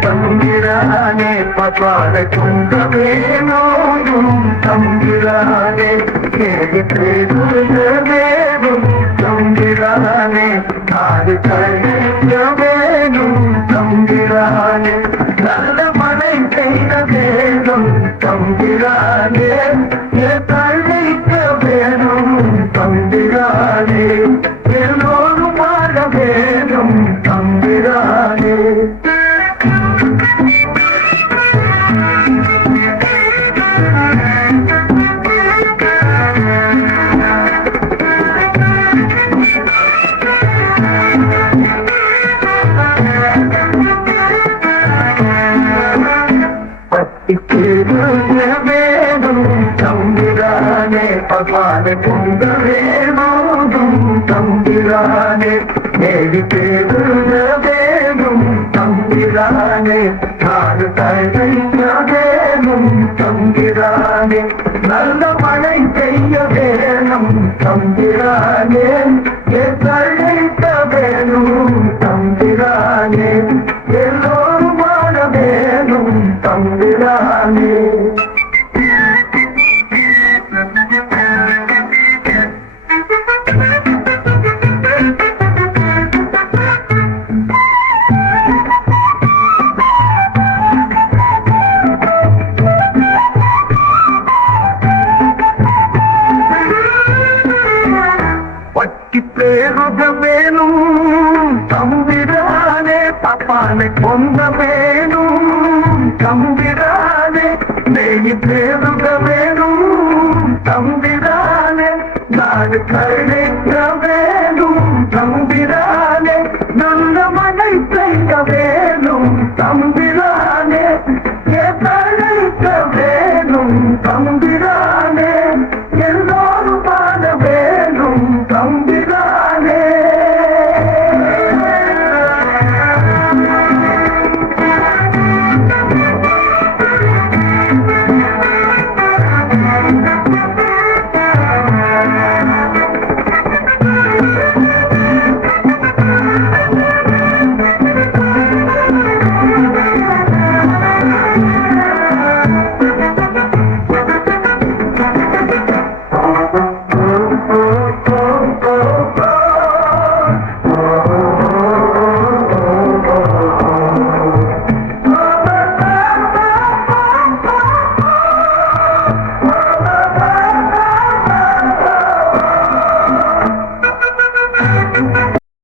தம்பிரானே பபால குந்தவேனோடும் தம்பிரானே கேடி தேடும் பட்டிக்கு வேணும் தம்பிரானே பகவான பொங்க வேணும் தம்பிரானே தேடி தேடு வேணும். தம்பிரானே நாடு தழைக்க வேணும். தம்பிரானே நல்ல மழை பெய்ய வேணும். தம்பிரானே தம்பிரானே பட்டி பேருக வேணும் தம்பிரானே பாப்பானை கொந்த வேணும் தம்பிரானே நெய் பேருக வேணும். தம்பிரானே நாடு கழிக்க வேணும்.